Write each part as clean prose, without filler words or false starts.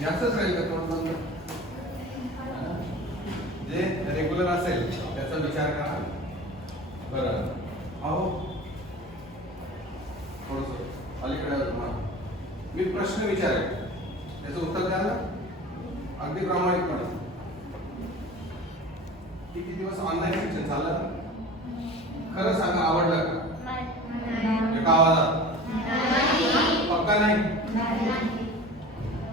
याचंच राहील का तोंड बंद? जे रेग्युलर असेल त्याचा विचार करा. बरं अहो थोडस अलीकडे मी प्रश्न विचारेल त्याचं उत्तर द्या ना अगदी प्रामाणिकपणे. किती दिवस ऑनलाईन शिक्षण चाललं? खरं सांगा, आवडलं का? एका आवाजात पक्का नाही.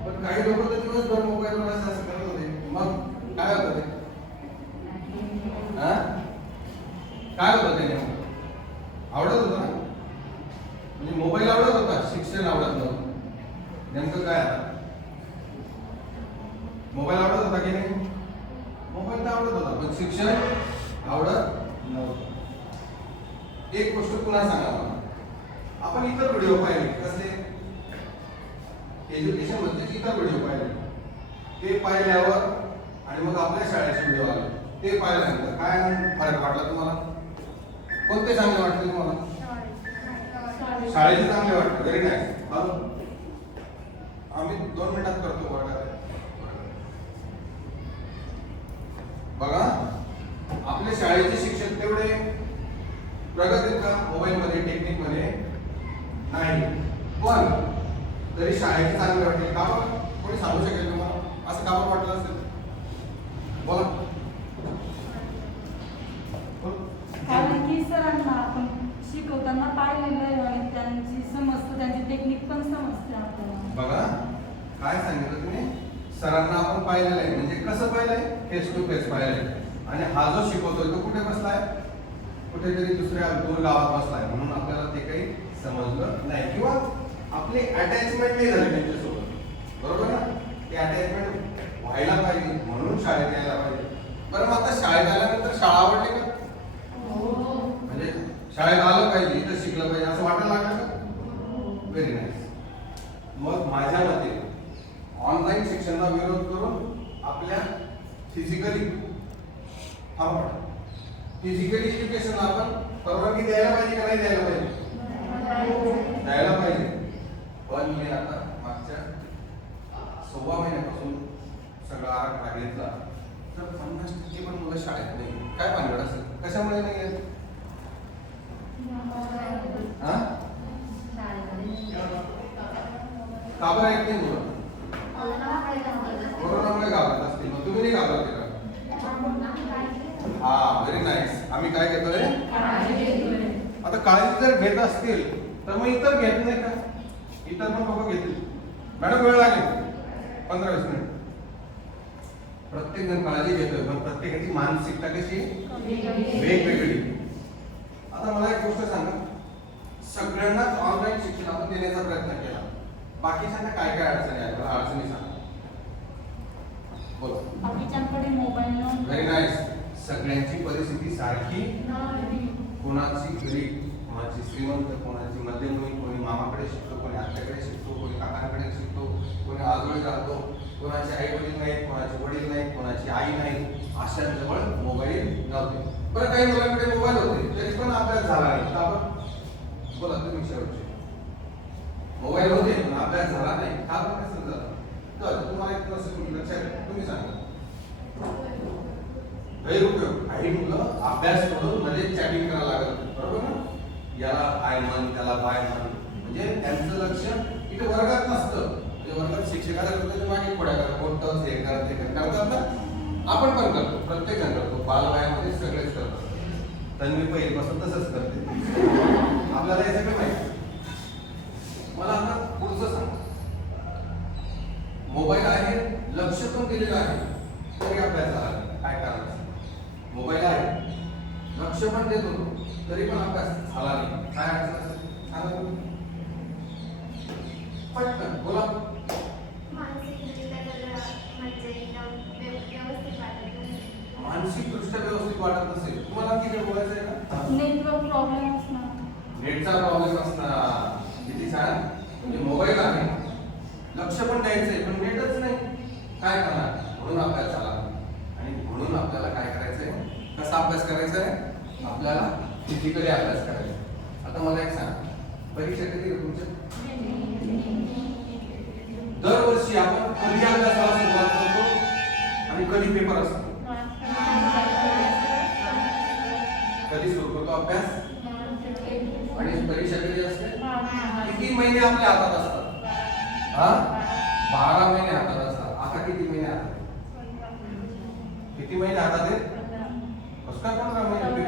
पण काही लोक तर दिवसभर मोबाईलवर असं करत होते, मग काय होतं ते? काय होतं ते नेमकं? आवडत होतं ना? म्हणजे मोबाईल आवडत होता, शिक्षण आवडत नव्हतं. नेमकं काय आता? मोबाईल आवडत होता की नाही? मोबाईल तर आवडत होता पण शिक्षण आवडत नव्हतं. एक गोष्ट पुन्हा सांगा मला, आपण इतर व्हिडिओ पाहिले कसले एज्युकेशन मध्ये इतर व्हिडिओ पाहिले, ते पाहिल्यावर आणि मग आपल्या शाळेचे व्हिडिओ आले ते पाहिल्यानंतर काय फरक वाटला तुम्हाला? कोणते चांगले वाटते तुम्हाला? शाळेचे चांगले वाटते. Very nice. आम्ही 2 मिनिटात करतो वर्गात. बघा आपल्या शाळेचे शिक्षक तेवढे प्रगत का मोबाईल मध्ये टेक्निक मध्ये नाही, पण तरी शाळेचे चांगले वाटते का? कोणी सांगू शकेल तुम्हाला असं का वाटलं असेल? बोला. कारण की सरांना आपण शिकवताना पाहिलेलं आहे आणि त्यांची समजतं, त्यांची टेक्निक पण समजते आपल्याला. बघा काय सांगितलं तुम्ही, सरांना आपण पाहिलेलं आहे म्हणजे कसं पाहिलंय? फेस टू फेस पाहिलंय. आणि हा जो शिकवतोय तो कुठे बसलाय? कुठेतरी दुसऱ्या दूर गावात बसलाय, म्हणून आपल्याला ते काही समजलं नाही किंवा आपली अटॅचमेंट नाही झाली त्यांच्यासोबत. बरोबर ना? ते अटॅचमेंट व्हायला पाहिजे म्हणून शाळेत यायला पाहिजे. बरं मग आता शाळेत आल्यानंतर शाळा आवडली का? म्हणजे शाळेत आलं पाहिजे, इथं शिकलं पाहिजे असं वाटायला लागलं का? Very nice. मग माझ्या मते ऑनलाईन शिक्षणाला विरोध करून आपल्या फिजिकली एज्युकेशनला आपण परवानगी द्यायला पाहिजे का नाही द्यायला पाहिजे? द्यायला पाहिजे. पण मी आता मागच्या 6 महिन्यापासून सगळा आराखडा घेतला तर 50% पण मुलं शाळेत नाही. काय भानगड असेल? कशामुळे नाही येत? का बरं येत नाही मुलं? कोरोनामुळे घाबरत असतील. मग तुम्ही नाही घाबरते का? हा व्हेरी नाईस. आम्ही काय घेतोय? आता काळजी जर घेत असतील तर मग इतर घेत नाही का? इतर पण लोक घेतील. मॅडम वेळ लागेल 15-20 मिनिट. प्रत्येक जण काळजी घेतोय पण प्रत्येकाची मानसिकता कशी वेगवेगळी. आता मला एक गोष्ट सांगा, सगळ्यांनाच ऑनलाईन शिक्षण आपण देण्याचा प्रयत्न केला, बाकीच्यांना काय काय अडचणी आल्या? अडचणी सांगा. बोला. बाकीच्यांकडे मोबाईल नव्हता. Very nice. सगळ्यांची परिस्थिती सारखी कोणाची गरीब, कोणाची श्रीमंत, कोणाची मध्यमवर्गीय, कोणी मामाकडे शिकतो, कोणी आत्याकडे शिकतो, कोणी काकांकडे शिकतो, कोणी आजोळी राहतो, कोणाचे आई वडील नाहीत, कोणाचे वडील नाहीत, कोणाची आई नाही, अशांजवळ मोबाईल नव्हते. बरं काही मुलांकडे मोबाईल होते तरी पण अभ्यास झाला नाही. आपण बोला तुम्ही शेवटचे. मोबाईल होते पण अभ्यास झाला नाही का? कसं झालं? तर तुम्हाला एक प्रश्न लक्षात तुम्ही सांगा. गैरउपयोग. काही मुलं अभ्यास करून मध्ये चॅटिंग करायला लागत, बरोबर ना? याला हाय म्हण, त्याला बाय म्हण, म्हणजे त्यांचं लक्ष इथे वर्गात नसतं. म्हणजे वर्गात शिक्षकाला करतो मागे पुढे करा, कोणतं हे करत ते करतात ना. आपण पण करतो, प्रत्येक जण करतो. बालवयामध्ये सगळेच करतात. तन्वी पहिलीपासून तसंच करते. आपल्याला हे सगळं माहिती. मला आता पुढचं सांग. मोबाईल आहे, लक्ष पण दिलेलं आहे, तरी अभ्यास झाला नाही. काय कारण? मोबाईल आहे, लक्ष पण देत होतो तरी पण अभ्यास झाला नाही. काय अडचण असेल सांगा तुम्ही. पटकन बोला. मानसिकदृष्ट्या व्यवस्थित वाटत नसेल तुम्हाला, किती बोलायचं आहे का? नेटवर्क प्रॉब्लेम असणार, नेटचा प्रॉब्लेम असणार. किती छान. म्हणजे मोबाईल आहे, लक्ष पण द्यायचंय पण नेटच नाही. काय करणार? म्हणून अभ्यास झाला. आणि म्हणून आपल्याला काय करायचंय? कसा अभ्यास करायचा आहे? आपल्याला फिजिकली अभ्यास करायचा. आता मला एक सांग, परीक्षा कधी तुमच्या? दरवर्षी आपण कधी कधी पेपर असतो? कधी सुरू करतो अभ्यास? आणि परीक्षा कधी असते? किती महिने आपल्या हातात असतात? हा, 12 महिने हातात असतात. आता किती महिने हातात? किती महिने हातात आहेत? कसं काय 15 महिने?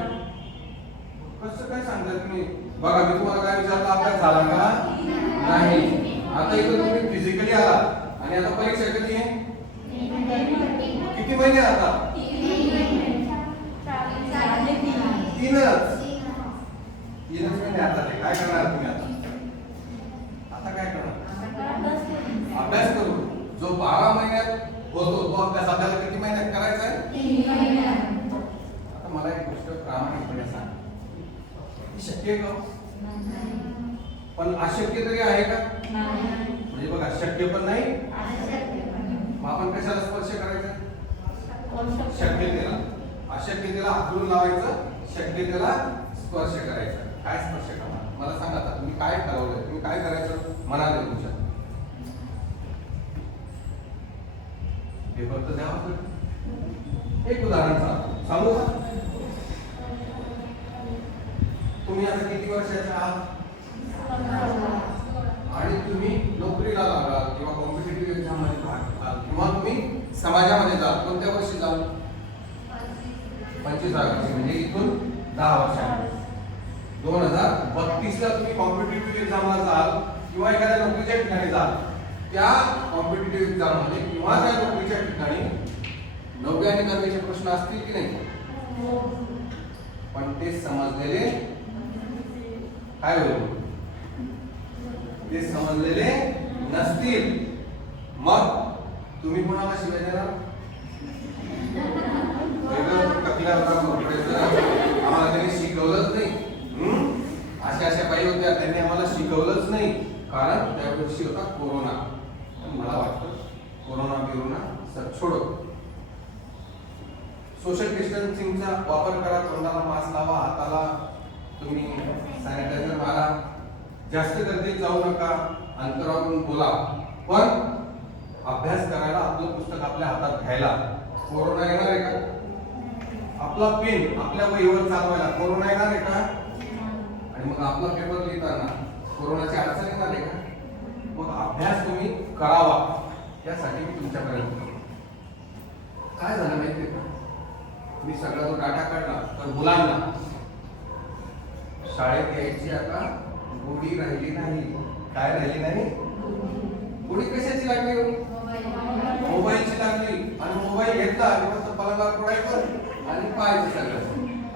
कसं काय सांगता तुम्ही? बघा, मी तुम्हाला काय विचारलं, अभ्यास झाला का? नाही. आता इथं तुम्ही फिजिकली आला आणि आता परीक्षा कधी आहे? किती महिने आता? 3च महिने आता. काय करणार तुम्ही आता? आता काय करणार? अभ्यास करू. जो 12 महिन्यात होतो तो अभ्यास आपल्याला किती महिन्यात करायचा आहे? 3 महिन्यात. आता मला एक गोष्ट प्रामाणिकपणे सांग, शक्य आहे का? पण अशक्य तरी आहे का? म्हणजे बघा, शक्य पण नाही, मग आपण कशाला स्पर्श करायचा? शक्यतेला. अशक्यतेला हातून लावायचं, शक्यतेला स्पर्श करायचा. काय स्पर्श करणार मला सांगा आता. तुम्ही काय ठरवलंय? तुम्ही काय करायचं म्हणाले तुमच्या? पेपर तर द्यावा. एक उदाहरण सांगू का? तुम्ही आता किती वर्षाचे आहात? आणि तुम्ही नोकरीला लागाल किंवा कॉम्पिटिटिव्ह एक्झाम मध्ये भाग घ्याल किंवा तुम्ही समाजामध्ये जाल. कोणत्या वर्षी जाल? 25व्या वर्षी. म्हणजे इथून 10 वर्षांनी 2032 ला तुम्ही कॉम्पिटिटिव्ह एक्झामला जाल किंवा एखाद्या नोकरीच्या ठिकाणी जाल. त्या कॉम्पिटिटिव्ह एक्झाम मध्ये किंवा त्या नोकरीच्या ठिकाणी 9वी आणि 10वीचे प्रश्न असतील की नाही? पण ते समजलेले काय होईल? ते समजलेले नसतील. मग तुम्ही कोणाला शिवाय देणार? आम्हाला त्यांनी शिकवलंच नाही. अशा बाई होत्या, त्यांनी आम्हाला शिकवलंच नाही. कारण त्या वर्षी होता कोरोना. मला वाटतं कोरोना सब छोडो. सोशल डिस्टन्सिंगचा वापर करा. तोंडाला मास्क लावा, हाताला तुम्ही सॅनिटायझर मारा. जास्त गर्दीत जाऊ नका, अंतरावरून बोला. पण अभ्यास करायला आपलं पुस्तक आपल्या हातात घ्यायला कोरोना येणार आहे का? आपला पेन आपल्या वहीवर चालवायला कोरोना येणार आहे का? आणि मग आपला पेपर लिहिताना कोरोनाची अडचण येणार आहे का? मग अभ्यास तुम्ही करावा, यासाठी मी तुमच्यापर्यंत काय झालं माहितीये का? मी सगळा जो डाटा काढला तर मुलांना शाळेत यायची आता गोडी राहिली नाही. काय राहिली नाही? गोडी कशाची लागली? मोबाईलची लागली. आणि मोबाईल घेतला किंवा पलंगावर पडायचं आणि पाहायचं सगळं.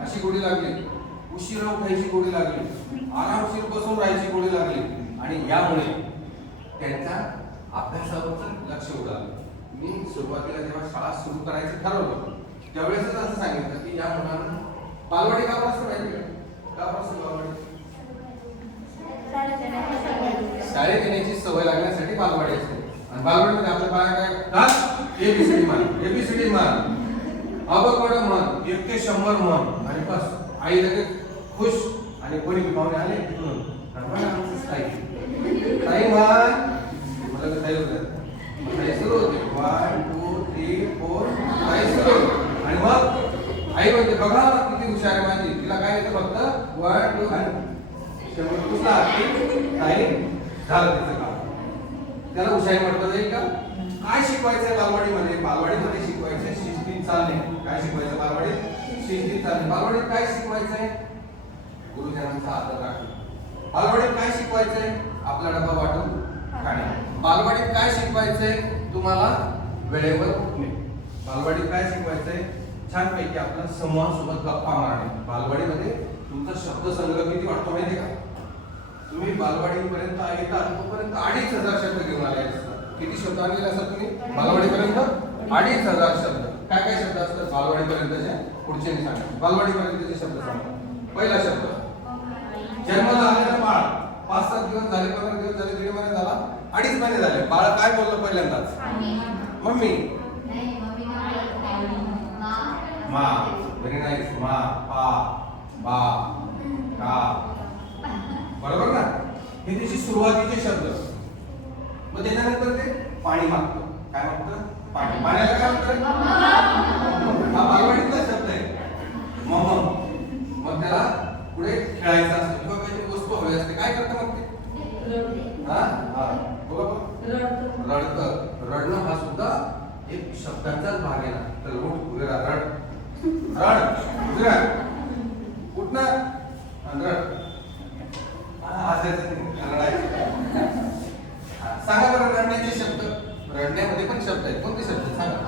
अशी गोडी लागली. उशिरा उठायची गोडी लागली. आरामशीर बसून राहायची गोडी लागली. आणि यामुळे त्यांच्या अभ्यासावरच लक्ष उडालं. मी सुरुवातीला जेव्हा शाळा सुरू करायचं ठरवलं त्यावेळेसच असं सांगितलं की या मुलांना बालवाडी का बरं माहिती का? का बरं बालवाडी? शाळेत येण्याची सवय लागण्यासाठी बालवाडी असते. आणि बालवाडीमध्ये आपल्या बाळा काय एबीसीडी म्हण, एबीसीडी म्हण, अबकड म्हण, 1 ते 100 म्हण. आणि बस आई लगेच खुश. आणि कोणी पाहुणे आले तिकडून ताई म्हण, मला ताई होत ताई सुरू होते. 1 2 3 4 ताई सुरू. आणि मग आई म्हणते बघा किती हुशार आहे माझी. तिला काय येतं फक्त 1 2 आणि पुसला ताई झालं तिचं काम. त्याला हुशारी म्हटलं जाईल का? काय शिकवायचंय बालवाडीमध्ये? बालवाडीमध्ये शिकवायचंय शिस्तीत चालणे. काय शिकवायचं बालवाडीत? शिस्तीत चालणे. बालवाडीत काय शिकवायचंय? गुरुजनांचा आदर राखणे. बालवाडीत काय शिकवायचंय? आपला डबा वाटून खाणे. बालवाडीत काय शिकवायचंय? तुम्हाला वेळेवर उठणे. बालवाडीत काय शिकवायचंय? छानपैकी आपल्या समूहासोबत गप्पा मारणे. बालवाडीमध्ये तुमचा शब्दसंग्रह किती वाटतो माहिती का? तुम्ही बालवाडीपर्यंत येतात तोपर्यंत 2,500 शब्द घेऊन आले असतात. किती शब्द आणलेले असतात तुम्ही बालवाडीपर्यंत? 2,500 शब्द. काय काय शब्द असतात बालवाडीपर्यंतचे? पुढचे मी सांगा. बालवाडीपर्यंतचे शब्द सांगा. पहिला शब्द जन्माला आलेलं बाळ. 5-7 दिवस झाले, 15 दिवस झाले, 1.5 महिने झाला, 2.5 महिने झाले. बाळ काय बोललं पहिल्यांदाच? मम्मी. मा. Very nice. मा, पा, बा, का. बरोबर ना? हे त्याची सुरुवातीचे शब्द. मग त्याच्यानंतर ते पाणी मागतो. काय म्हणतं? पाण्याला काय म्हणतं? हा बालवाडीतला शब्द आहे. मग त्याला पुढे खेळायचं असतं किंवा काहीतरी वस्तू हवी असते, काय करतं मग ते? हा हा बोला रडतं. रडणं हा सुद्धा एक शब्दांचाच भाग आहे ना. तर उठ उभे राहा, रड उभे राहा, उठ ना आणि रड. सांगा बरं रडण्याचे शब्द. रडण्यामध्ये पण शब्द आहेत, कोणते शब्द सांगा?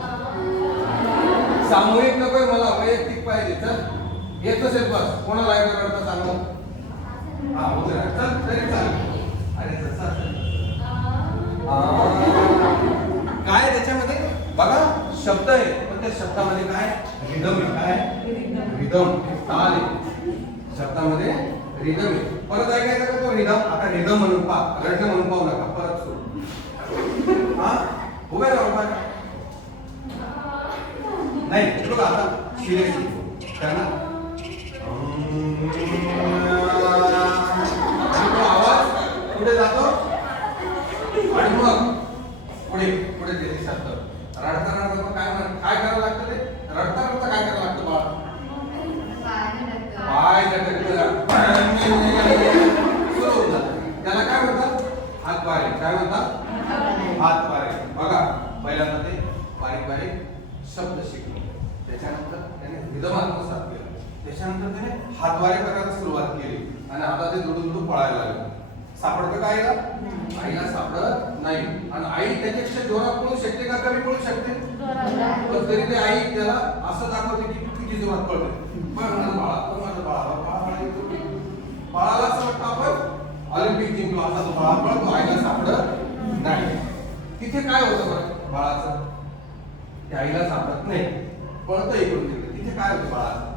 सामूहिक नकोय मला, वैयक्तिक पाहिजे. चल येत नसेल बस, कोणाला ऐकलं रडतं सांगा. हा उभे राहा, चल तरी चालेल. अरे जसं असेल काय त्याच्यामध्ये बघा शब्द आहे, पण त्या शब्दामध्ये काय रिदम आहे. काय रिदम, ताल आहे शब्दामध्ये, रिदम आहे. परत ऐकायचं का तो रिदम? आता रिदम म्हणून पहा, रडणं म्हणून पाहू नका, परत सुरू. हा उभे राहा, उभा राहा. नाही बघा आता सिरियसली त्यांना आवाज पुढे जातो आणि मग पुढे पुढे ते शब्द. रडता रडता काय करावं लागतं? ते रडता रडता काय करावं लागतं बाळ? पाय सुरू होऊन जातं. त्याला काय म्हणतात? हात पाय. काय म्हणतात? हात पाय. बघा पहिल्यांदा ते बारीक बारीक शब्द शिकले, त्याच्यानंतर त्याने रिदम आत्मसात केलं, त्याच्यानंतर त्याने हातवारे करायला सुरुवात केली आणि आता ते दुडू पळायला लागले. सापडतं का आईला? आईला सापडत नाही. आणि आई त्याच्यापेक्षा जोरात पळू शकते का कमी पळू शकते? पण तरी ते आई त्याला असं दाखवते की तू किती जोरात पळते. पण माझं बाळा, पण माझं बाळाला असं वाटतं आपण ऑलिम्पिक जिंकलो, असा तो बाळा पळतो, आईला सापडत नाही. तिथे काय होतं बरं बाळाचं? त्या आईला सापडत नाही, पळतं इकडून तिकडे. तिथे काय होतं बाळाचं?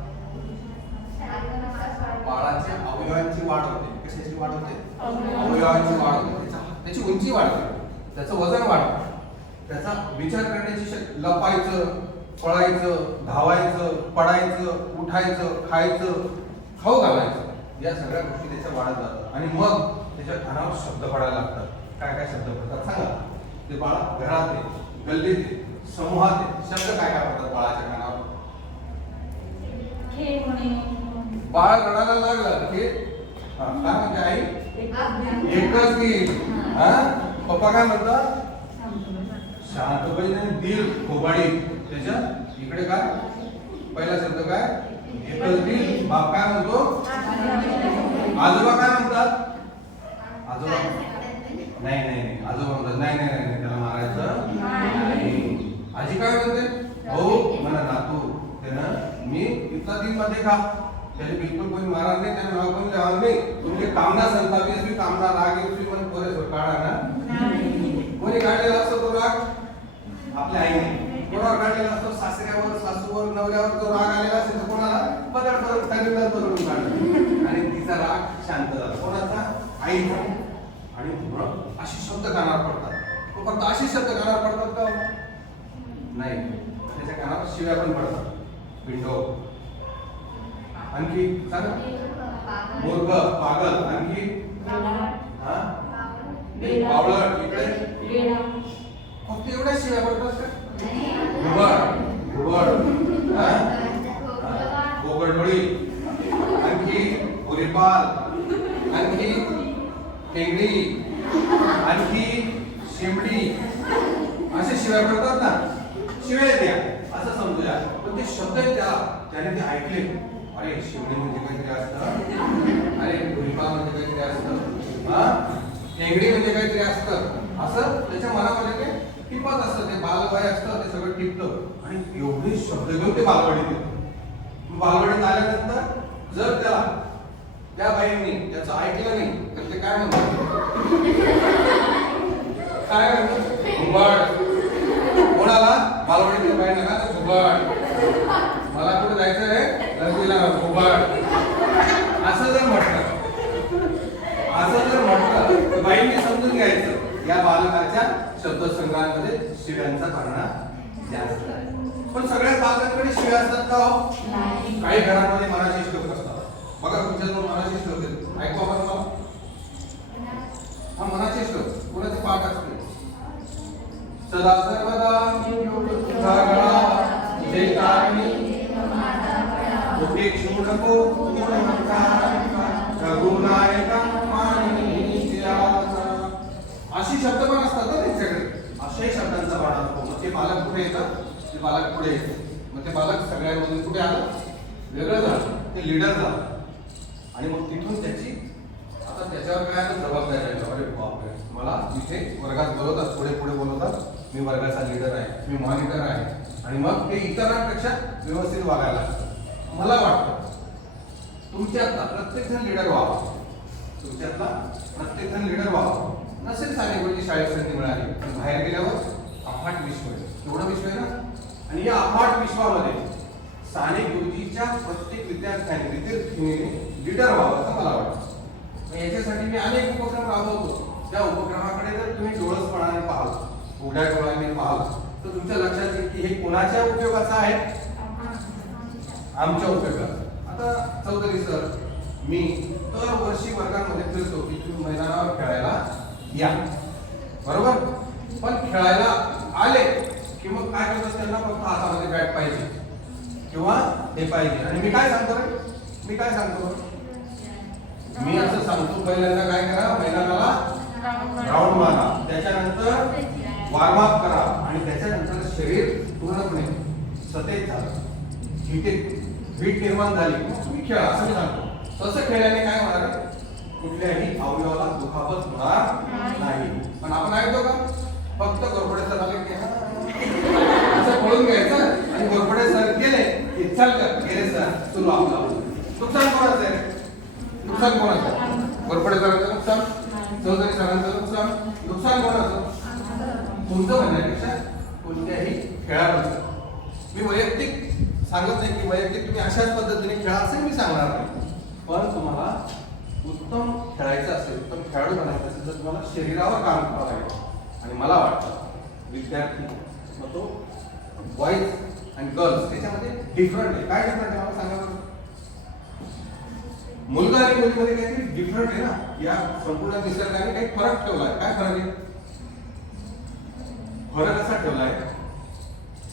बाळाच्या अवयवांची वाढ होते. कशाची वाढ होते? अवयवांची वाढ होते. त्याची उंची वाढते, त्याचं वजन वाढतं, त्याचा विचार करण्याची शक्ती, लपायचं, पळायचं, धावायचं, पडायचं, उठायचं, खायचं, खाऊ घालायचं, या सगळ्या गोष्टी त्याच्या वाढत जातात. आणि मग त्याच्या कानावर शब्द पडायला लागतात. काय काय शब्द पडतात सांगा? ते बाळ घरात आहे, गल्लीत आहे, समूहात आहे. शब्द काय काय पडतात बाळाच्या कानावर? बाळ रडायला लागलं की काय म्हणते आई? एकच दिल. हा पप्पा काय म्हणतात? शांतपणे दिल खोबाडी. त्याच्या इकडे काय पहिला शब्द काय? एकच दिल. बाप काय म्हणतो? आजोबा काय म्हणतात? आजोबा नाही नाही आजोबा म्हणतात नाही नाही नाही त्याला मारायचं नाही. आजी काय म्हणते? हो म्हणा नातू त्यानं मी इथला दिन मध्ये खा, त्याने बिलकुल कोणी मारणार नाही, त्याने नाव कोणी लावणार नाही. तुमचे कामना संतापी असली, कामना राग असली पण पोरे काढा ना. कोणी काढलेला असतो तो राग? आपल्या आईने. कोणावर काढलेला असतो? सासऱ्यावर, सासूवर, नवऱ्यावर जो राग आलेला असेल तर कोणाला पदर थंडीला पदरून काढला आणि तिचा राग शांत झाला. कोणाचा? आईचा. आणि मग असे शब्द कानावर पडतात. तो फक्त असे शब्द कानावर पडतात का? नाही, त्याच्या कानावर शिव्या पण पडतात. विंडो, आणखी सांगा मूर्ख, पागल, आणखी हा बावळट, इकडे फक्त एवढ्या शिव्या पडतात का? गोगडोळी, आणखी पुरीपाल, आणखी टेंगडी, आणखी शेमडी, असे शिव्या पडतात ना. शिव्या द्या असं समजूया, पण ते शब्द आहेत त्याने ते ऐकले. अरे शेमडी म्हणजे काहीतरी असतं, अरे पुरीपाल म्हणजे काहीतरी असतं, हा टेंगडी म्हणजे काहीतरी असतं, असं त्याच्या मनामध्ये ते टिपत असतं. ते बालवय असतं, ते सगळं टिपतं आणि एवढे शब्द घेऊन ते बालवाडीत येतं. बालवाडीत आल्यानंतर जर त्याला त्या बाईंनी त्याचं ऐकलं नाही तर ते काय म्हणतात? काय म्हणतात? घुबाड. कोणाला? बालवाडीतल्या बाईंना का? घुबाड. मला कुठे जायचं रे? लग्नीला घुबाड. असं जर म्हटलं तर बाईंनी समजून घ्यायचं या बालकाच्या शब्दसंग्रहामध्ये शिव्यांचा कारणा जास्त आहे. पण सगळ्या बालकांकडे शिव्या असतात का हो? काही घरांमध्ये मनाचे श्लोक असतात. बघा तुमच्याजवळ मनाचे श्लोक आहेत, ऐकू आपण मला. हा मनाचे श्लोक कोणाचे पाठ असते? सदा सर्वदा तुझा गळा तुझे कारणी उपेक्षू नको रघुनायका अशी शब्द पण असतात ना त्यांच्याकडे. अशाही शब्दांचा बाणा असतो. मग ते बालक पुढे येतात, ते बालक पुढे येतात. मग ते बालक सगळ्यांमधून कुठे आलं, वेगळं झालं, ते लीडर झालं. आणि मग तिथून त्याची आता त्याच्यावर काय आता जबाबदारी आहे. अरे बापरे, मला इथे वर्गात बोलवतात, पुढे पुढे बोलवतात, मी वर्गाचा लीडर आहे, मी मॉनिटर आहे. आणि मग ते इतरांपेक्षा व्यवस्थित वागायला लागतं. मला वाटतं तुमच्यातला प्रत्येक जण लीडर व्हावा. तुमच्यातला प्रत्येक जण लीडर व्हावा. नसेल साने गुरुजी शाळेत संधी मिळाली, पण बाहेर गेल्यावर अफाट विश्व आहे. एवढं विश्व आहे ना. आणि या अफाट विश्वामध्ये साने गुरुजीच्या प्रत्येक विद्यार्थ्याने लीडर व्हावं असं मला वाटतं. याच्यासाठी मी अनेक उपक्रम राबवतो. त्या उपक्रमाकडे जर तुम्ही डोळसपणाने पाहाल, उघड्या डोळ्याने पाहाल, तर तुमच्या लक्षात येईल की हे कोणाच्या उपयोगाचं आहे, आमच्या उपयोगाचं. आता चौधरी सर, मी दरवर्षी वर्गांमध्ये फिरतो की तुम्ही मैदानावर खेळायला या, बरोबर. पण खेळायला आले की मग काय करतात, त्यांना फक्त हातामध्ये बॅट पाहिजे किंवा हे पाहिजे. आणि मी काय सांगतो रे, मी काय सांगतो, मी असं सांगतो पहिल्यांदा काय करा, मैदानाला राऊंड मारा, त्याच्यानंतर वॉर्म अप करा आणि त्याच्यानंतर शरीर पूर्णपणे सतेज झालं, हिट निर्माण झाली, तुम्ही खेळा असं मी सांगतो. तसं खेळल्याने काय होणार आहे, कुठल्याही अवयवाला दुखापत होणार नाही. पण आपण ऐकतो का, फक्त गोरपडे सर आले की असं पळून घ्यायचं आणि गोरपडे सर गेले की चल गेले सर सुरू आपलं. नुकसान कोणाचं आहे, नुकसान कोणाचं आहे, गोरपडे सरांचं नुकसान, चौधरी सरांचं नुकसान, नुकसान कोणाचं, तुमचं म्हणण्यापेक्षा कोणत्याही खेळाडूचं. मी वैयक्तिक सांगत नाही की वैयक्तिक तुम्ही अशाच पद्धतीने खेळा असं मी सांगणार नाही. पण तुम्हाला उत्तम खेळायचं असेल, उत्तम खेळाडू बनायचं असेल तर तुम्हाला शरीरावर काम करावं लागेल. आणि मला वाटतं विद्यार्थी मग तो बॉईज आणि गर्ल्स त्याच्यामध्ये डिफरंट आहे. काय डिफरंट आहे मला सांगा बरं. मुलगा आणि मुलीमध्ये काहीतरी डिफरंट आहे ना. या संपूर्ण निसर्गाने काही फरक ठेवला आहे. काय फरक आहे, फरक असा ठेवला आहे,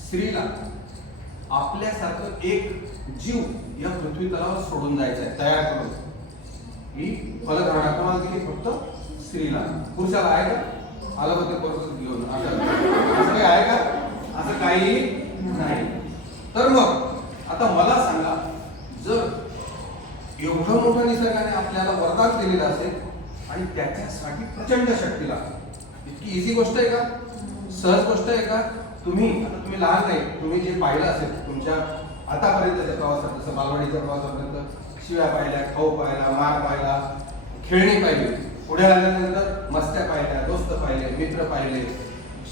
स्त्रीला आपल्यासारखं एक जीव या पृथ्वी तलावर सोडून जायचं आहे, तयार करून. ही फलधारणा कोणाला दिली, फक्त स्त्रीला. पुरुषाला आहे का, आलं होते परत घेऊन असं काही आहे का, असं काही नाही. तर मग आता मला सांगा, जर एवढं मोठं निसर्गाने आपल्याला वरदान दिलेलं असेल आणि त्याच्यासाठी प्रचंड शक्ती लागते, इतकी इझी गोष्ट आहे का, सहज गोष्ट आहे का. तुम्ही लहान नाही, तुम्ही जे पाहिलं असेल तुमच्या आतापर्यंतच्या प्रवासात, जसं बालवाडीच्या प्रवासापर्यंत शिव्या पाहिल्या, खाऊ पाहिला, मार पाहिला, खेळणी पाहिली, पुढे आल्यानंतर मस्त्या पाहिल्या, दोस्त पाहिले, मित्र पाहिले,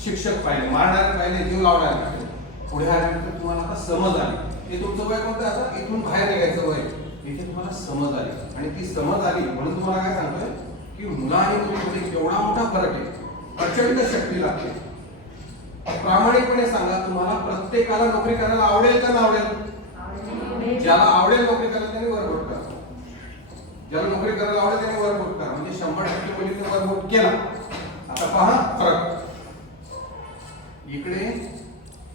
शिक्षक पाहिले, मारणारे पाहिले, जीव लावणारे पाहिले. पुढे आल्यानंतर तुम्हाला आता समज आली. हे तुमचं वय कोणतं, आता इथून बाहेर निघायचं वय. इथे तुम्हाला समज आली आणि ती समज आली म्हणून तुम्हाला काय सांगतोय की मुला आणि मुलीमध्ये एवढा मोठा फरक आहे, प्रचंड शक्ती लागते. प्रामाणिकपणे सांगा, तुम्हाला प्रत्येकाला नोकरी करायला आवडेल का ना आवडेल? ज्याला आवडेल नोकरी करायला त्याने वरबोट करा. ज्याला नोकरी करायला आवडेल त्याने वरबोट करा. म्हणजे 100% मुलीने वरबोट केला. आता पहा फरक. इकडे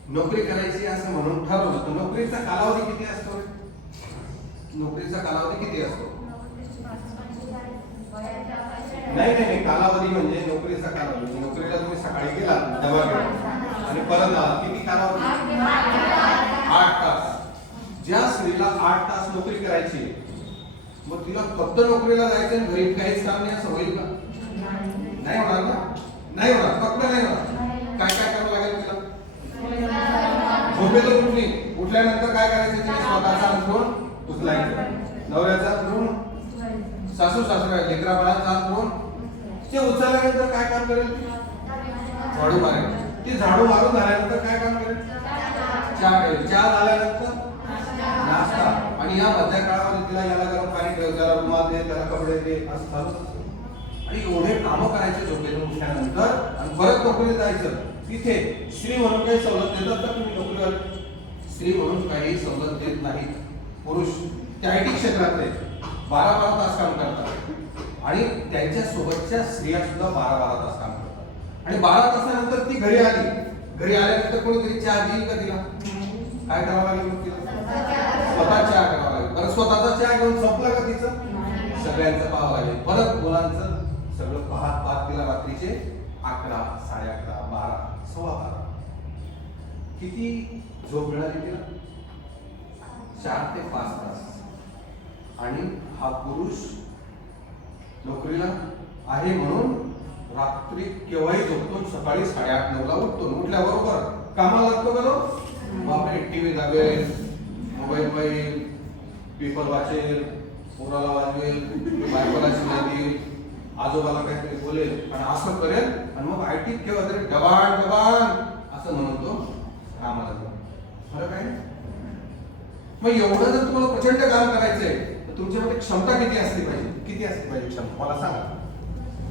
नोकरी करायची असं म्हणून ठरवलं तर नोकरीचा कालावधी किती असतो, नोकरीचा कालावधी किती असतो? नाही, कालावधी म्हणजे नोकरीचा कालावधी. नोकरीला तुम्ही सकाळी गेला, डबा घेऊन आणि परत आला, किती कालावधी? 8 तास. ज्या स्त्रीला 8 तास नोकरी करायची, मग तिला फक्त नोकरीला जायचं आणि घरी काहीच काम नाही असं होईल का? नाही होणार ना, नाही होणार, फक्त नाही होणार. काय काय करावं लागेल तिला? झोपेतून उठल्यानंतर काय करायचं, तिने स्वतःचा अंथरूण उचलायचं, नवऱ्याचा अंथरूण, सासू सासरा लेकरा बाळाचा अंथरूण. ते उचलल्यानंतर काय काम करेल, झाडू मारेल. ती झाडू मारून झाल्यानंतर काय काम करेल, चहा करेल. चहा झाल्यानंतर नाश्ता. आणि या मध्य काळामध्ये तिला याला गरम पाणी ठेव, त्याला रुमाल दे, त्याला कपडे दे, असं चालू असतं. आणि एवढे कामं करायचे झोपेतून उठल्यानंतर आणि परत नोकरीला जायचं. तिथे स्त्री म्हणून काही सवलत देतात का तुम्ही नोकरीवर? स्त्री म्हणून काही सवलत देत नाहीत. पुरुष ते IT क्षेत्रातले 12 तास काम करतात आणि त्यांच्या सोबतच्या स्त्रिया सुद्धा 12 तास काम करतात. आणि 12 तासानंतर ती घरी आली घरी आल्यानंतर कोणीतरी चहा देईल का तिला? काय करावं लागेल मग तिला? स्वतः चहा करावा लागेल. बरं स्वतःचा चहा घेऊन संपला का तिचं? सगळ्यांचं पाहावं लागेल. परत मुलांचं सगळं पाहत पाहत तिला रात्रीचे 11, 11:30, 12, 12:15 किती झोप मिळाली तिला? 4 ते 5 तास. आणि हा पुरुष नोकरीला आहे म्हणून रात्री केव्हाही झोपतो, सकाळी 8:30-9ला उठतो. उठल्याबरोबर कामाला लागतो का तो? बापरे, टीव्ही दाबेल, मोबाईल पाहिल, पेपर वाचेल, पोराला वाजवेल, बायकोला शिव्या देईल, आजोबाला काहीतरी बोलेल आणि असं करेल. आणि मग आयटी केव्हा तरी डबाण डबाण असं म्हणतो कामाला जातो. खरं काय? मग एवढं जर तुम्हाला प्रचंड काम करायचंय तर तुमच्यामध्ये क्षमता किती असली पाहिजे? किती असली पाहिजे क्षमता? मला सांगा.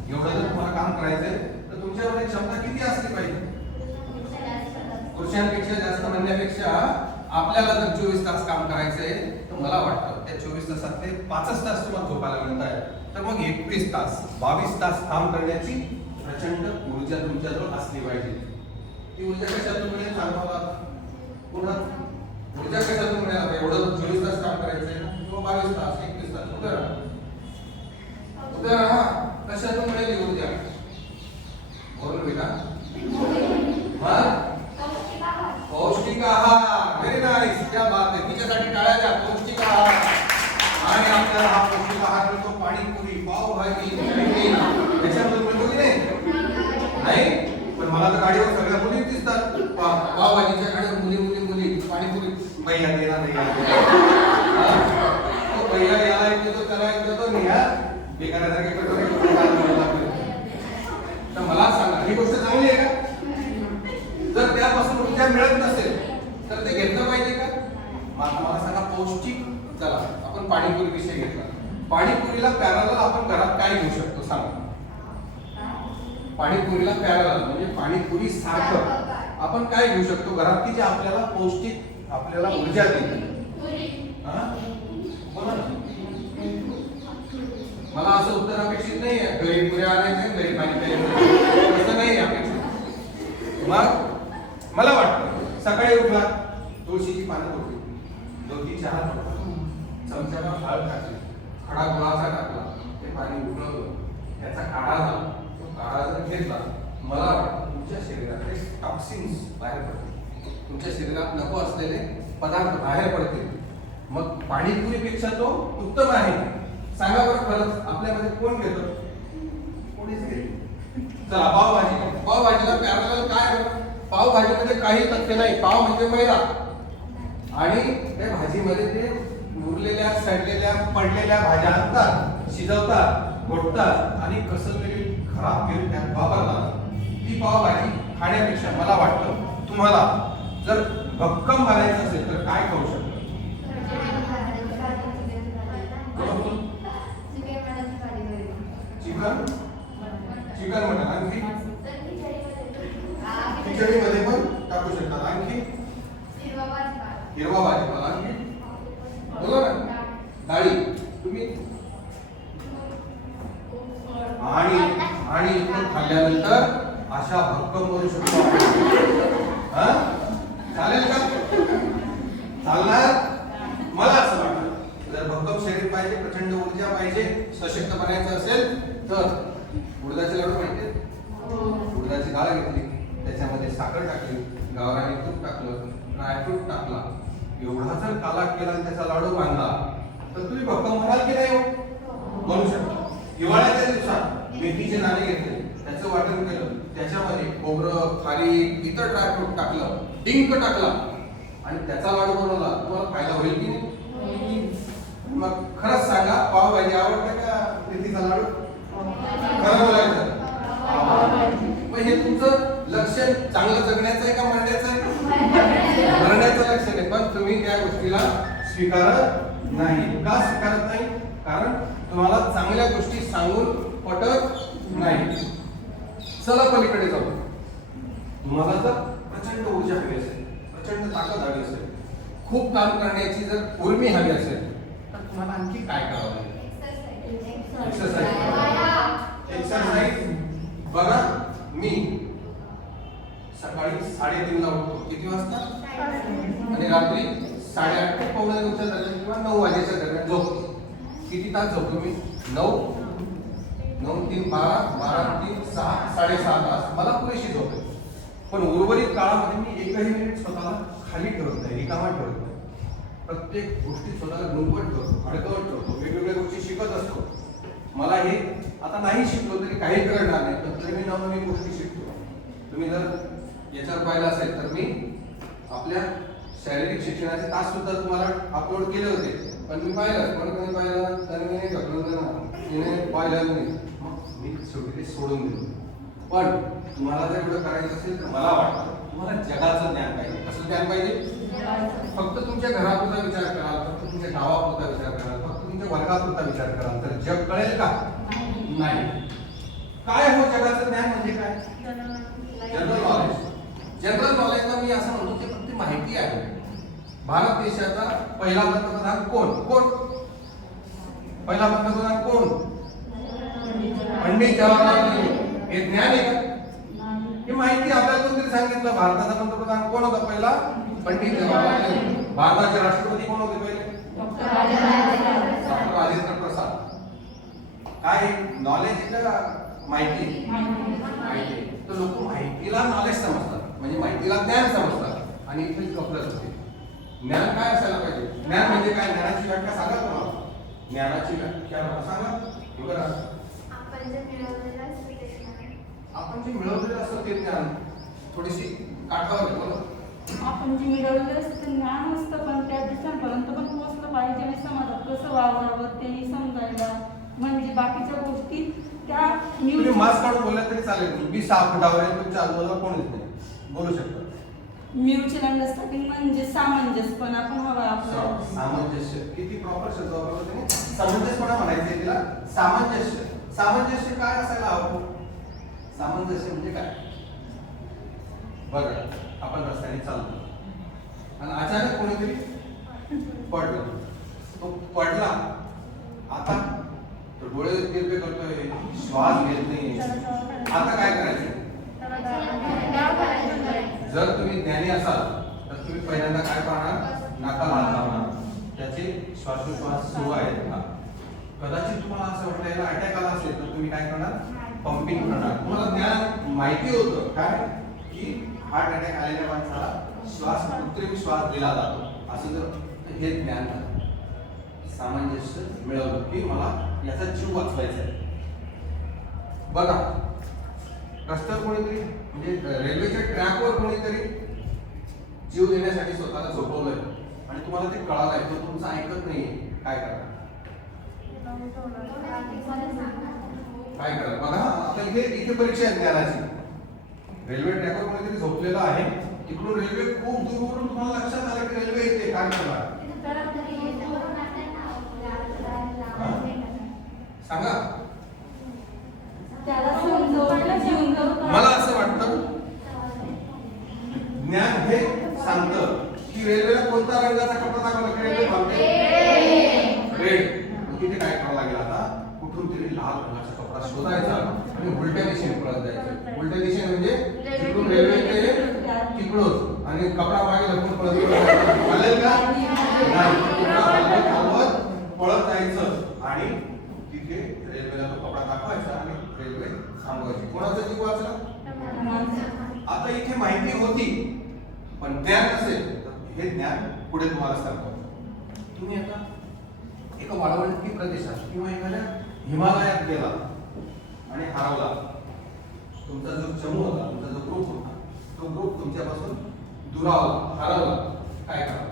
एवढं जर तुम्हाला काम करायचंय तर तुमच्यामध्ये क्षमता किती असली पाहिजे? पुरुषांपेक्षा जास्त म्हणण्यापेक्षा आपल्याला जर 24 तास काम करायचंय तर मला वाटतं त्या 24 तासातले 5च तास तुम्हाला झोपायला मिळत आहे, तर मग 21 तास 22 तास काम करण्याची प्रचंड ऊर्जा तुमच्याजवळ असली पाहिजे. ती ऊर्जा कशातून मिळेल सांगा पुन्हा. ऊर्जा कशातून मिळेल? आता एवढं 24 तास काम करायचंय किंवा 22 तास 21 तास उद्या कशातून मिळेल ही ऊर्जा? बोल बेटा. पौष्टिक आहार. व्हेरी नाईस, क्या बात आहे. तिच्यासाठी टाळ्या द्या. पौष्टिक आहार. आणि आपल्याला हा पौष्टिक आहार मिळतो पाणीपुरी, पावभाजी, याच्यामधून मिळतो की नाही? पण मला तर गाडीवर सगळ्या मुली दिसतात. पावभाजीच्या गाडीवर मुली मुली मुली, पाणीपुरी भैया देणार नाही. भैया याला येतो त्याला येतो निघा बेकारासारखे तर मला सांगा, ही गोष्ट चांगली आहे का? जर त्यापासून ऊर्जा मिळत नसेल तर ते घेतलं पाहिजे का? मला सांगा पौष्टिक. चला आपण पाणीपुरी विषय घेतला. पाणीपुरीला पॅरलल आपण घरात काय घेऊ शकतो सांगा? पाणीपुरीला पॅरलल म्हणजे पाणीपुरी सारखं आपण काय घेऊ शकतो घरात की जे आपल्याला पौष्टिक, आपल्याला ऊर्जा देईल? बोला ना. मला असं उत्तर अपेक्षित नाही आहे. घरी पुऱ्या आणायचे, घरी पाणी असं नाही अपेक्षित. मग मला वाटतं सकाळी उठला, तुळशीची पानं तोडली, 2-3 चहा टाकला, चमच्यावर हळद टाकली, खडा गुळाचा टाकला, ते पाणी उकळवलं, त्याचा काढा झाला. तो काढा जर घेतला, मला वाटतं तुमच्या शरीरातले टॉक्सिन्स बाहेर पडतील, तुमच्या शरीरात नको असलेले पदार्थ बाहेर पडतील. मग पाणीपुरीपेक्षा तो उत्तम आहे. सांगा बरं खरंच आपल्यामध्ये कोण घेतं? कोणीच घेत. चला पावभाजी. पावभाजीला पॅरलल काय बरं? पावभाजीमध्ये काही तथ्य नाही. पाव म्हणजे मैदा आणि त्या भाजीमध्ये ते उरलेल्या, सडलेल्या, पडलेल्या भाज्या आणतात, शिजवतात, घोटतात आणि कसं तरी खराब केलं त्यात वापरतात. ती पावभाजी खाण्यापेक्षा मला वाटतं तुम्हाला जर भक्कम बनायचं असेल तर काय खाऊ शकतो? Chicken, chicken mutton. आणखी खिचडीमध्ये पण टाकू शकतात. आणखी हिरवा भाजीपाला. आणखी बोला ना. डाळी तुम्ही आणि इथून खाल्ल्यानंतर अशा भक्कम करू शकतो. चालेल का? चालणार? मला असं वाटतं जर भक्कम शरीर पाहिजे, प्रचंड ऊर्जा पाहिजे, सशक्त बनायचं असेल तर उडदाचे लाडू माहिती? उडदाची डाळ घेतली, त्याच्यामध्ये साखर टाकली, गावरानी तूप टाकलं, ड्रायफ्रूट टाकला, एवढा जर काला केला आणि त्याचा लाडू बांधला तर तुम्ही भक्कम म्हणाल की नाही? म्हणू शकता. हिवाळ्याच्या दिवसात मेथीचे दाणे घेतले, त्याचं वाटण केलं, त्याच्यामध्ये खोबरं, खारीक, इतर ड्रायफ्रूट टाकलं, डिंक टाकला आणि त्याचा लाडू बनवला, तुम्हाला फायदा होईल की नाही? मग खरंच सांगा, पावभाजी आवडते का मेथीचा लाडू? खरं बोलायचं. मग हे तुमचं लक्ष्य चांगलं जगण्याचं आहे का मरण्याचं आहे? मरण्याचं लक्ष्य आहे. पण तुम्ही त्या गोष्टीला स्वीकारत नाही. का स्वीकारत नाही? कारण तुम्हाला चांगल्या गोष्टी सांगून पटत नाही. चला पलीकडे जाऊ. तुम्हाला जर प्रचंड ऊर्जा हवी असेल, प्रचंड ताकद हवी असेल, खूप काम करण्याची जर उर्मी हवी असेल तर तुम्हाला आणखी काय करावं लागेल? एक्सरसाइज. बघा मी सकाळी 3:30 ला उठतो. किती वाजता? आणि रात्री 8:30 ते 9:15 दरम्यान किंवा 9 वाजेच्या दरम्यान झोपतो. किती तास झोपतो मी? 9 3 12 12 3 6 6.5 तास मला पुरेशी झोप आहे. पण उर्वरित काळामध्ये मी एकही मिनिट स्वतःला खाली ठेवत नाही, रिकामा ठेवत नाही. प्रत्येक गोष्टी स्वतःला गुंतवत ठेवतो, अडकवत ठेवतो, वेगवेगळ्या गोष्टी शिकत असतो. मला हे आता नाही शिकलो तरी काही कळणार नाही, पण तरी मी नवनवीन गोष्टी शिकतो. तुम्ही जर याच्यावर पाहिलं असेल तर मी आपल्या शारीरिक शिक्षणाचे तास सुद्धा तुम्हाला अपलोड केले होते, पण मी पाहिलं कोणी पाहिलं तर मी तिने पाहिलं नाही, मग मी शेवटी ते सोडून दिलं. पण तुम्हाला जर एवढं करायचं असेल तर मला वाटतं तुम्हाला जगाचं ज्ञान पाहिजे. कसं ज्ञान पाहिजे? फक्त तुमच्या घरापुरता विचार कराल, फक्त तुमच्या गावापुरता विचार कराल, फक्त तुमच्या वर्गापुरता विचार कराल तर जग कळेल का? नाही. काय हो जगाचं ज्ञान म्हणजे काय? General knowledge. जनरल नॉलेजला मी असं म्हणतो की फक्त माहिती आहे. भारत देशाचा पहिला पंतप्रधान कोण? पहिला पंतप्रधान कोण? पंडित जवाहरलाल नेहरू. हे ज्ञान आहे का? ही माहिती आपल्याला कोणतरी सांगितलं. भारताचा पंतप्रधान कोण होता पहिला? पंडित जवाहरलाल नेहरू. भारताचे राष्ट्रपती कोण होते पहिले? डॉक्टर राजेंद्र प्रसाद. काय नॉलेज का माहिती? माहिती. तर लोक माहितीला नॉलेज समजतात, म्हणजे माहितीला ज्ञान समजतात आणि इथेच गफलत होते. ज्ञान काय असायला पाहिजे? ज्ञान म्हणजे काय? ज्ञानाची व्याख्या सांगा तुम्हाला. ज्ञानाची व्याख्या मला सांगा. बघा, आपण जे मिळवलेलं असतं ते ज्ञान थोडीशी काठावर आहे. बरोबर, आपण जे मिळवलेलं असतं ज्ञान असतं, पण त्या दुसऱ्यांपर्यंत पण पोहोचलं पाहिजे आणि समाजात कसं वावरावं ते समजायला, म्हणजे बाकीच्या गोष्टी त्या तुम्ही मास्क काढून बोलला तरी चालेल. मी 6 फुटावर आहे, तुमच्या आजूबाजूला कोणीच नाही, बोलू शकता. म्युच्युअल अंडरस्टँडिंग म्हणजे सामंजस्यपणा पण हवा आपल्याला. सामंजस्य किती प्रॉपर शब्द वापरला तुम्ही. सामंजस्यपणा म्हणायचे तिला. सामंजस्य. सामंजस्य काय असायला हवं? सामंजस्य म्हणजे काय? बघा, आपण रस्त्याने चालतो आणि अचानक कोणीतरी पडलं. तो पडला, आता तो डोळे तिरपे करतोय, श्वास घेत नाही. आता काय करायचं? जर तुम्ही ज्ञानी असाल तर तुम्ही पहिल्यांदा काय पाहणार? नाकाला हात लावणार, त्याचे श्वासोच्छ्वास सुरू आहेत का? कदाचित तुम्हाला असं वाटलं याला अटॅक आला असेल तर तुम्ही काय करणार? पंपिंग करणार. तुम्हाला ज्ञान माहिती होतं काय की हार्ट अटॅक आलेल्या माणसाला श्वास कृत्रिम श्वास दिला जातो. असं जर हे ज्ञान सामंजस्य मिळवलं की मला याचा जीव वाचवायचा आहे. बघा, रस्त्यावर कोणीतरी म्हणजे रेल्वेच्या ट्रॅकवर कोणीतरी जीव देण्यासाठी स्वतःला झोपवलंय आणि तुम्हाला ते कळालंय, तो तुमचं ऐकत नाहीये. काय करा? काय करा? बघा, आता इथे परीक्षा आहे ज्ञानाची. रेल्वे ट्रॅकवर कोणीतरी झोपलेलं आहे, इकडून रेल्वे खूप दूरवरून तुम्हाला लक्षात आलं की रेल्वे येते. काय करणार? सांगा. मला असं वाटतं ज्ञान हे सांगतं की रेल्वेला कोणता रंगाचा कपडा दाखवला की रेल्वे थांबते? रेड. तिथे काय करावं लागेल? आता कुठून तरी लाल रंगाचा कपडा शोधायचा आणि उलट्या दिशेने पळत जायचं. उलट्या दिशेने म्हणजे तिकडून रेल्वे येते तिकडून आणि कपडा मागे लपून पळत चालेल का? नाही. पळत जायचं आणि तिथे रेल्वेला तो कपडा दाखवायचा आणि रेल्वे थांबवायची. कोणाचा जीव वाचला? आता इथे माहिती होती पण ज्ञान नसेल तर हे ज्ञान पुढे तुम्हाला सांगतो. तुम्ही आता एका वाळवंटी प्रदेशात किंवा एखाद्या हिमालयात गेला आणि हरवला. तुमचा जो चमू होता, तुमचा जो ग्रुप होता, तो ग्रुप तुमच्यापासून दुरावला, हरवला. काय करा?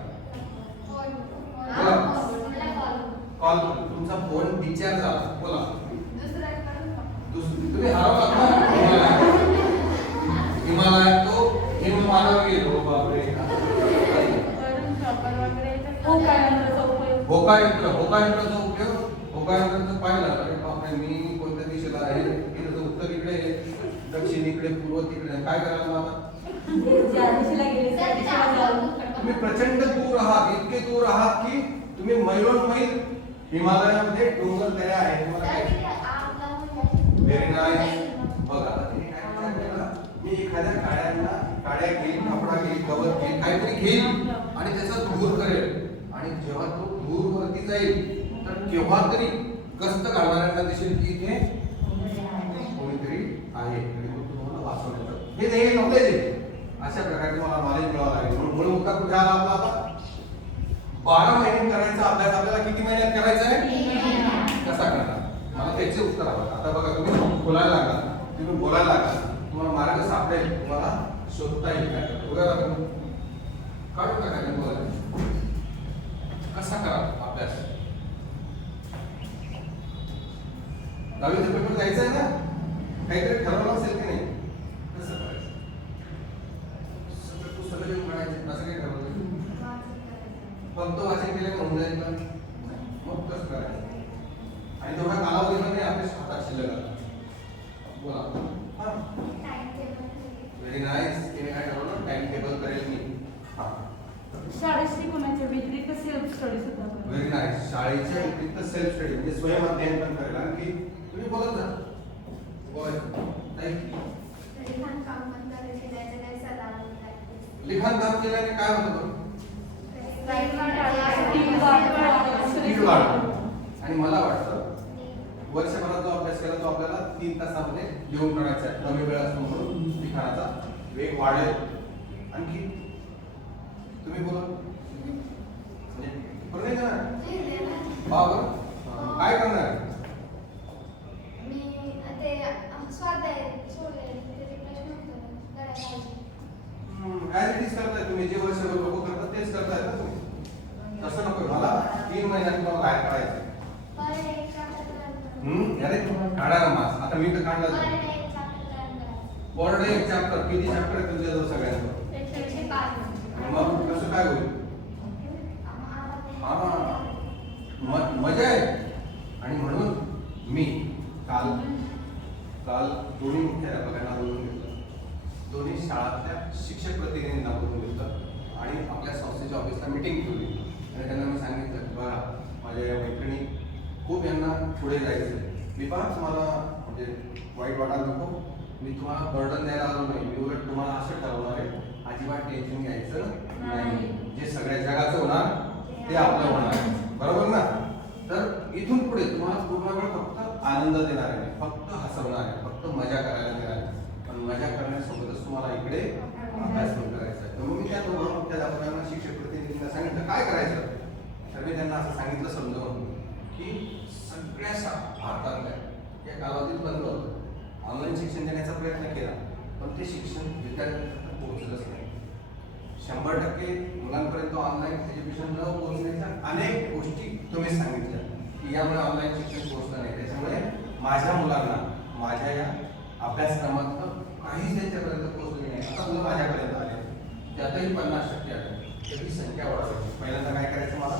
कॉल. तुमचा फोन डिस्चार्ज झाला. बोला. तुम्ही हरवला हिमालयात, तो हिममानव गेलो. बापरे. होकायंत्राचा उपयोग होकायंत्राचं पाहिलं. अरे बापरे, मी कोणत्या दिशेला आहे? इथं उत्तर इकडे, दक्षिण इकडे, पूर्व तिकडे. काय करायला आता? तुम्ही प्रचंड दूर आहात, इतके दूर आहात की तुम्ही मैलोनमैल हिमालयामध्ये डोंगर दऱ्या आहेत. Very nice. बघा, मी एखाद्या गाड्यांना काड्या घेईल, कपडा घेईल, गवत घेईल, काहीतरी घेईल आणि त्याचा धूर करेल. आणि जेव्हा तो धूर वरती जाईल तर केव्हा तरी गस्त घालणाऱ्यांना दिसेल की इथे कोणीतरी आहे आणि तो तुम्हाला वाचवण्याचं हे नाही नॉलेज आहे. अशा प्रकारे तुम्हाला नॉलेज मिळावं लागेल. म्हणून मुद्दा कुठे आला आपला आता 12 महिने करायचा अभ्यास आपल्याला किती महिन्यात करायचा आहे, कसा करणार, मला त्याचे उत्तर हवं. आता बघा तुम्ही बोलायला लागला, तुम्ही बोलायला लागला, तुम्हाला मार्ग सापडेल, तुम्हाला शोधता येईल. काय बघा तुम्ही काढून टाकायचं बोलायचं कसा करा अभ्यास. 10वीचा पेपर द्यायचा आहे ना, काहीतरी ठरवलं असेल की नाही, कसं करायचं, सगळं पुस्तकं घेऊन काढायचे, असं काही ठरवलं फक्त वाचन केलं का होऊन जाईल का, मग कसं करायचं. आणि तेवढा कालावधीमध्ये आपल्या हातात शिल्लक आला. बोला. हा व्हेरी नाईस. तिने काय ठरवलं, टाइम टेबल करेल मी. हा शाळेत शिकवण्याच्या व्यतिरिक्त सेल्फ स्टडी सुद्धा करा. Very nice. शाळेच्या व्यतिरिक्त सेल्फ स्टडी म्हणजे स्वयं अध्ययन पण करेल. आणखी तुम्ही बोलत जा, लिखाण काम केल्याने काय होतं, स्पीड वाढतं. आणि मला वाटतं वर्षभरात जो अभ्यास केला तो आपल्याला 3 तासामध्ये लिहून काढायचा आहे. कमी वेळ असतो म्हणून लिखाणाचा वेग वाढेल. आणखी तुम्ही बोला म्हणजे बाबर काय करणार, ऍज इट इज करताय तुम्ही, जे वर्षभर लोक करतात तेच करताय ना तुम्ही. तसं नको, मला 3 महिन्यात तुम्हाला बाहेर काढायचं. अरे काढा ना मास. आता मी तर काढला पर डे एक चॅप्टर. किती चॅप्टर आहे तुमच्याजवळ सगळ्यांचं, मग कसं काय होईल. हा मजा आहे. आणि म्हणून मी काल दोन्ही मुख्याध्यापकांना बोलवून घेतलं, दोन्ही शाळातल्या शिक्षक प्रतिनिधींना बोलवून घेतलं आणि आपल्या संस्थेच्या ऑफिसला मीटिंग ठेवली. आणि त्यांना मी सांगितलं की बघा माझ्या या मैत्रिणी खूप यांना पुढे जायचं आहे. मी पण तुम्हाला म्हणजे वाईट वाटायला नको, मी तुम्हाला बर्डन द्यायला आलो नाही. मी उलट तुम्हाला असं ठरवणार आहे, अजिबात टेन्शन घ्यायचं नाही. जे सगळ्या जगाचं होणार ते आपलं होणार आहे, बरोबर ना. तर इथून पुढे तुम्हाला पूर्ण वेळ फक्त आनंद देणार आहे, फक्त हसवणार आहे, फक्त मजा करायला देणार आहे. पण मजा करण्यासोबतच तुम्हाला इकडे अभ्यास पण करायचा आहे. तर मग मी त्या दोघांना मुख्याध्यापकांना शिक्षक प्रतिनिधींना सांगितलं काय करायचं. तर मी त्यांना असं सांगितलं समजावून की सगळ्या भारतातल्या या कालावधीत बंद होतं. ऑनलाईन शिक्षण देण्याचा प्रयत्न केला पण ते शिक्षण विद्यार्थ्यांपर्यंत पोहोचलंच नाही. 100% मुलांपर्यंत ऑनलाईन एज्युकेशन न पोहोचण्याच्या अनेक गोष्टी तुम्ही सांगितल्या की यामुळे ऑनलाईन शिक्षण पोहोचलं नाही. त्याच्यामुळे माझ्या मुलांना माझ्या या अभ्यासक्रमात काहीच त्यांच्यापर्यंत पोहोचले नाही. आता मुलं माझ्यापर्यंत आले, त्यातही 50% आले. त्याची संख्या वाढवायची. पहिल्यांदा काय करायचं, मला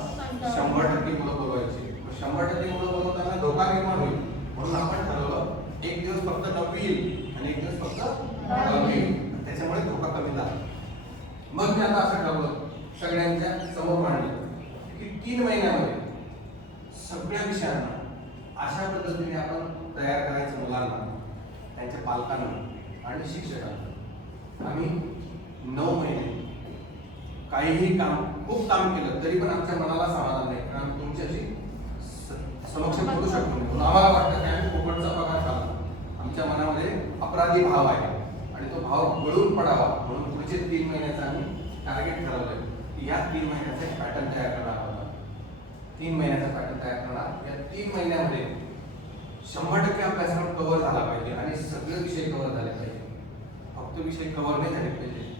100% मुलं बोलवायची. 100% मुलं बोलवताना धोका निर्माण होईल म्हणून आपण ठरवलं एक दिवस फक्त 9वी येईल आणि एक दिवस फक्त 10वी येईल. त्याच्यामुळे धोका कमी झाला. मग मी आता असं ठरवलं, सगळ्यांच्या समोर मांडलं की 3 महिन्यामध्ये सगळ्या विषयांना अशा पद्धतीने आपण तयार करायचं मुलांना, त्यांच्या पालकांना आणि शिक्षकांना. आम्ही 9 महिने काहीही काम, खूप काम केलं तरी पण आमच्या मनाला समाधान नाही, कारण तुमच्याशी समक्ष बोलू शकतो नाही. म्हणून आम्हाला वाटतं की आम्ही फुकटचा पगार खाल्ला. आमच्या मनामध्ये अपराधी भाव आहे आणि तो भाव गळून पडावा म्हणून पुढचे 3 महिन्याचं आम्ही टार्गेट ठरवलंय की या 3 महिन्याचा एक पॅटर्न तयार करणार आहोत. 3 महिन्याचा पॅटर्न तयार करणार. या 3 महिन्यामध्ये 100% अभ्यासक्रम कव्हर झाला पाहिजे आणि सगळे विषय कव्हर झाले पाहिजे. फक्त विषय कव्हर नाही झाले पाहिजे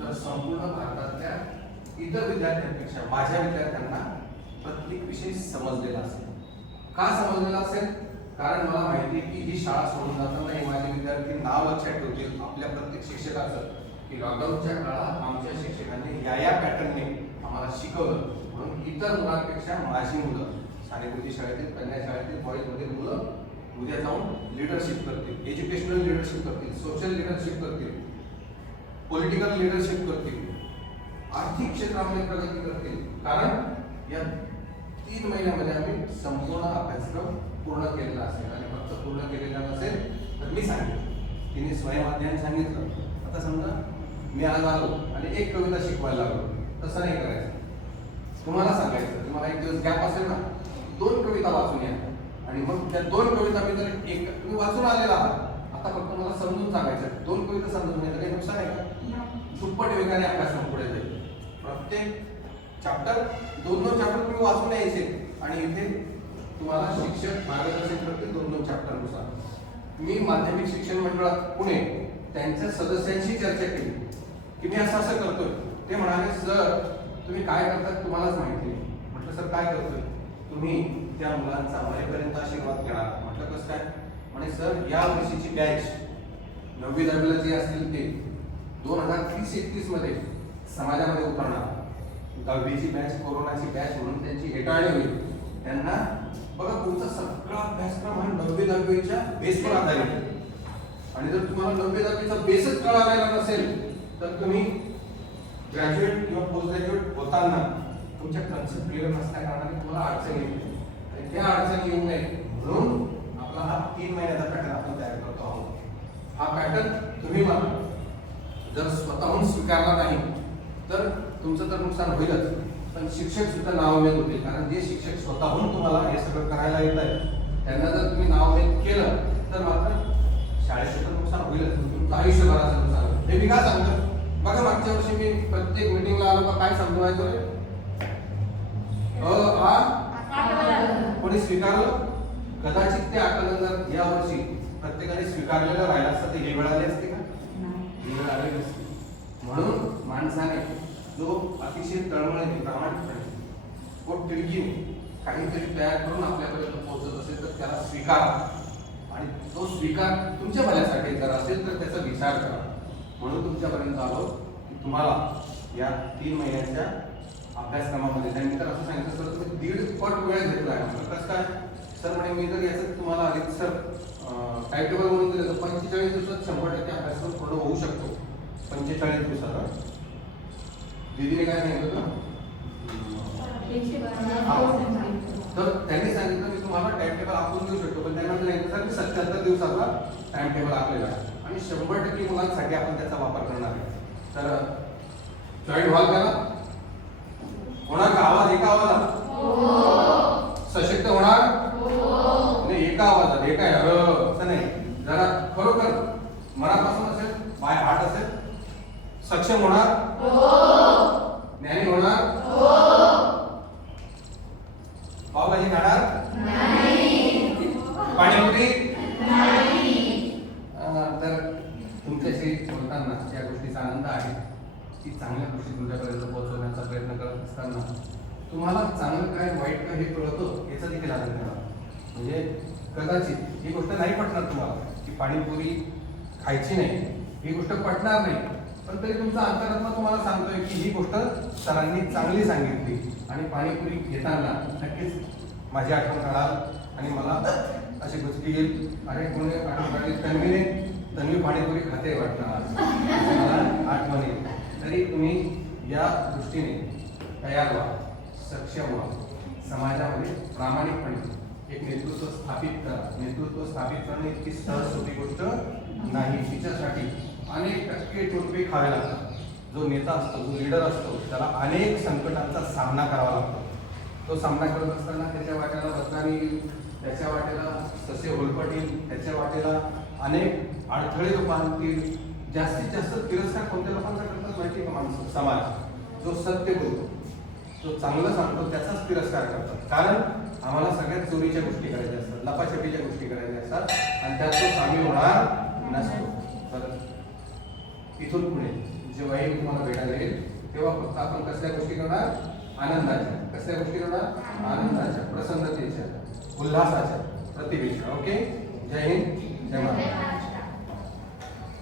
तर संपूर्ण भारतातल्या इतर विद्यार्थ्यांपेक्षा माझ्या विद्यार्थ्यांना प्रत्येक विषय समजलेला असेल. का समजलेला असेल, कारण मला माहिती आहे की ही शाळा सोडून जाताना हे माझे विद्यार्थी नाव लक्षात ठेवतील आपल्या प्रत्येक शिक्षकाचं की लॉकडाऊनच्या काळात आमच्या शिक्षकांनी या पॅटर्नने आम्हाला शिकवलं. म्हणून इतर मुलांपेक्षा माझी मुलं, सानेगुरुजी शाळेतील, कन्या शाळेतील, कॉलेजमधील मुलं उद्या जाऊन लिडरशिप करतील, एज्युकेशनल लिडरशिप करतील, सोशल लिडरशिप करतील, पॉलिटिकल लिडरशिप करतील, आर्थिक क्षेत्रामध्ये प्रगती करतील. कारण या 3 महिन्यामध्ये आम्ही संपूर्ण अभ्यासक्रम पूर्ण केलेला असेल. आणि फक्त पूर्ण केलेला नसेल तर मी सांगितलं, तिने स्वयं अध्ययन सांगितलं. आता समजा मी आज आलो आणि एक कविता शिकवायला लागलो, तसं नाही करायचं. तुम्हाला सांगायचं, तुम्हाला एक दिवस गॅप असेल ना, 2 कविता वाचून या आणि मग त्या 2 कविता मी जर एक तुम्ही वाचून आलेला आहात, आता फक्त मला समजून सांगायचं. 2 कविता समजून घ्यायचं काही नुकसान आहे का? दुप्पट वेगाने अभ्यास पुढे जाईल. प्रत्येक चॅप्टर 2-2 चॅप्टर तुम्ही वाचून यायचे आणि इथे तुम्हाला शिक्षक मार्गदर्शन करतील 2-2 चॅप्टरनुसार. मी माध्यमिक शिक्षण मंडळात पुणे त्यांच्या सदस्यांशी चर्चा केली की मी असं करतोय. ते म्हणाले, सर तुम्ही काय करतात तुम्हालाच माहिती नाही. म्हटलं सर काय करतोय? तुम्ही त्या मुलांचा मरेपर्यंत आशीर्वाद घेणार. म्हटलं कसं काय? म्हणे सर या वर्षीची बॅच 9वी-10वीला जी असतील ते 2030-31 मध्ये समाजामध्ये उतरणार. 10वीची बॅच कोरोनाची बॅच म्हणून त्यांची हेटाळणी होईल. त्यांना बघा तुमचा सगळा अभ्यासक्रम हा 9वी-10वीच्या बेसवर आधारित आहे. आणि जर तुम्हाला 9वी-10वीचा बेसच कळालेला नसेल तर तुम्ही ग्रॅज्युएट किंवा पोस्ट ग्रॅज्युएट होताना तुमच्या कन्सेप्ट क्लिअर नसल्या कारणाने तुम्हाला अडचणी येते. आणि त्या अडचणी येऊ नये म्हणून आपला हा 3 महिन्याचा पॅटर्न आपण तयार करतो आहोत. हा पॅटर्न तुम्ही मला जर स्वतःहून स्वीकारला नाही तर तुमचं तर नुकसान होईलच, पण शिक्षक सुद्धा नावमेद होतील. कारण जे शिक्षक स्वतःहून तुम्हाला हे सगळं करायला येत आहे त्यांना जर तुम्ही नावमेद केलं तर मात्र शाळेचं तर नुकसान होईलच, तुमचं आयुष्यभराचं नुकसान होईल. हे मी काय सांगतो, बघा मागच्या वर्षी मी प्रत्येक मीटिंगला आलो का काय समजवायचो? कोणी स्वीकारलं? कदाचित ते आकलन जर या वर्षी प्रत्येकाने स्वीकारलेलं राहिलं असतं ते हे वेळ आली असते का? ही वेळ आली नसते. म्हणून माणसाने जो अतिशय तळमळीने प्रामाणिकपणे पोटतिडकीने काहीतरी तयार करून आपल्यापर्यंत पोहोचत असेल तर त्याला स्वीकारा. आणि तो स्वीकार तुमच्या भल्यासाठी जर असेल तर त्याचा विचार करा. म्हणून तुमच्यापर्यंत आलो की तुम्हाला या 3 महिन्याच्या अभ्यासक्रमामध्ये त्यांनी तर असं सांगितलं सर तुम्ही 1.5 पट वेळ घेतला आहे. म्हटलं कसं काय? सर म्हणे मी जर याचं तुम्हाला आधी सर टाइम टेबल म्हणून दिलं तर 45 दिवसात 100% अभ्यासक्रम पूर्ण होऊ शकतो. 45 दिवसात. दीदीने काय सांगितलं? तर त्यांनी सांगितलं मी तुम्हाला टाइम टेबल आखून देऊ शकतो, पण त्यांना सांगितलं सर मी 77 दिवसाचा टाइम टेबल आखलेला आहे आणि 100% मुलांसाठी आपण त्याचा वापर करणार आहे. तर जॉईन व्हाल का? होणार का? आवाज एका आवाजात सशक्त होणार नाही, एका आवाजात एका असं नाही, जरा खरोखर मनापासून असेल, बाय हार्ट असेल, सक्षम होणार, ज्ञानी होणार, पावभाजी खाणार, पाणीपुरी. तर तुमच्याशी बोलताना या गोष्टीचा आनंद आहे की चांगल्या गोष्टी तुमच्यापर्यंत पोहोचवण्याचा प्रयत्न करत असताना तुम्हाला चांगलं काय वाईट काय हे कळतं याचा देखील आनंद करा. म्हणजे कदाचित ही गोष्ट नाही पटणार तुम्हाला की पाणीपुरी खायची नाही, ही गोष्ट पटणार नाही, पण तरी तुमचा अंतरात्मा तुम्हाला सांगतोय की ही गोष्ट सरांनी चांगली सांगितली आणि पाणीपुरी घेताना नक्कीच माझी आठवण काढाल आणि मला अशी गोष्टी येईल, अरे कोणी आठवण काढली तन्वी पाणीपुरी खाते वाटणार मला आठवण येईल. तरी तुम्ही या दृष्टीने तयार व्हा, सक्षम व्हा, समाजामध्ये प्रामाणिकपणे एक नेतृत्व स्थापित करा. नेतृत्व स्थापित करणे इतकी सहज सोपी गोष्ट नाही. तिच्यासाठी अनेक टक्के टोटके खावे लागतात. जो नेता असतो, जो लीडर असतो, त्याला अनेक संकटांचा सामना करावा लागतो. तो सामना करत असताना त्याच्या वाट्याला बदनामी येईल, त्याच्या वाट्याला ससे होलपटील, त्याच्या वाट्याला अनेक अडथळे लोक आणतील. जास्तीत जास्त तिरस्कार कोणत्या लोकांचा करतात माहिती का? माणसं, समाज जो सत्य बोलतो, जो चांगलं सांगतो त्याचाच तिरस्कार करतात. कारण आम्हाला सगळ्यात चोरीच्या गोष्टी करायच्या असतात, लपाछपीच्या गोष्टी करायच्या असतात आणि त्यात तो सामील होणार नसतो. तर इथून पुढे जेव्हाही तुम्हाला भेटायला येईल तेव्हा फक्त आपण कसल्या गोष्टी करणार? आनंदाच्या. कसल्या गोष्टी करणार? आनंदाच्या, प्रसन्नतेच्या, उल्हासाच्या, प्रतिभेच्या. ओके. जय हिंद, जय महाराष्ट्र.